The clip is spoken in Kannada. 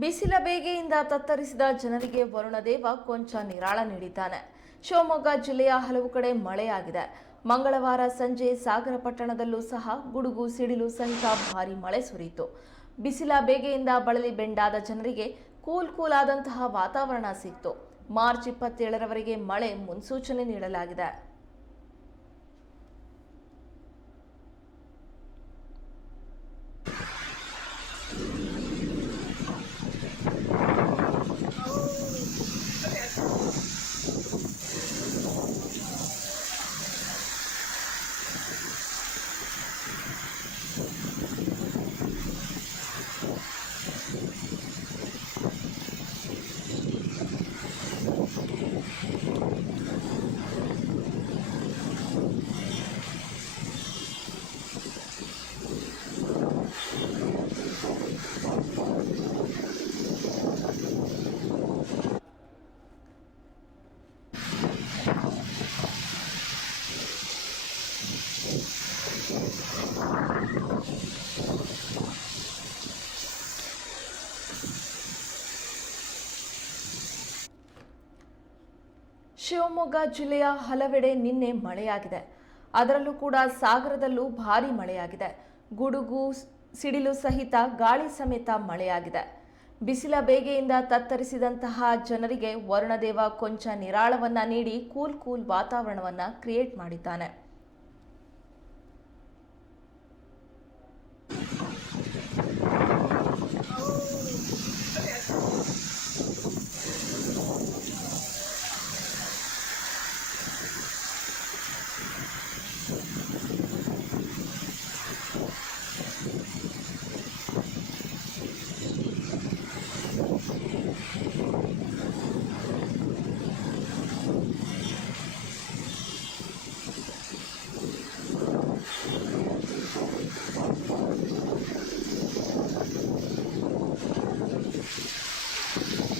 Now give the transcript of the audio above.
ಬಿಸಿಲ ಬೇಗೆಯಿಂದ ತತ್ತರಿಸಿದ ಜನರಿಗೆ ವರುಣದೇವ ಕೊಂಚ ನಿರಾಳ ನೀಡಿದ್ದಾನೆ. ಶಿವಮೊಗ್ಗ ಜಿಲ್ಲೆಯ ಹಲವು ಕಡೆ ಮಳೆಯಾಗಿದೆ. ಮಂಗಳವಾರ ಸಂಜೆ ಸಾಗರ ಪಟ್ಟಣದಲ್ಲೂ ಸಹ ಗುಡುಗು ಸಿಡಿಲು ಸಹಿತ ಭಾರೀ ಮಳೆ ಸುರಿಯಿತು. ಬಿಸಿಲ ಬೇಗೆಯಿಂದ ಬಳಲಿ ಬೆಂಡಾದ ಜನರಿಗೆ ಕೂಲ್ ಆದಂತಹ ವಾತಾವರಣ ಸಿಕ್ತು. ಮಾರ್ಚ್ 27ರವರೆಗೆ ಮಳೆ ಮುನ್ಸೂಚನೆ ನೀಡಲಾಗಿದೆ. ಶಿವಮೊಗ್ಗ ಜಿಲ್ಲೆಯ ಹಲವೆಡೆ ನಿನ್ನೆ ಮಳೆಯಾಗಿದೆ. ಅದರಲ್ಲೂ ಕೂಡ ಸಾಗರದಲ್ಲೂ ಭಾರೀ ಮಳೆಯಾಗಿದೆ. ಗುಡುಗು ಸಿಡಿಲು ಸಹಿತ ಗಾಳಿ ಸಮೇತ ಮಳೆಯಾಗಿದೆ. ಬಿಸಿಲ ಬೇಗೆಯಿಂದ ತತ್ತರಿಸಿದಂತಹ ಜನರಿಗೆ ವರುಣದೇವ ಕೊಂಚ ನಿರಾಳವನ್ನ ನೀಡಿ ಕೂಲ್ ವಾತಾವರಣವನ್ನ ಕ್ರಿಯೇಟ್ ಮಾಡಿದ್ದಾನೆ.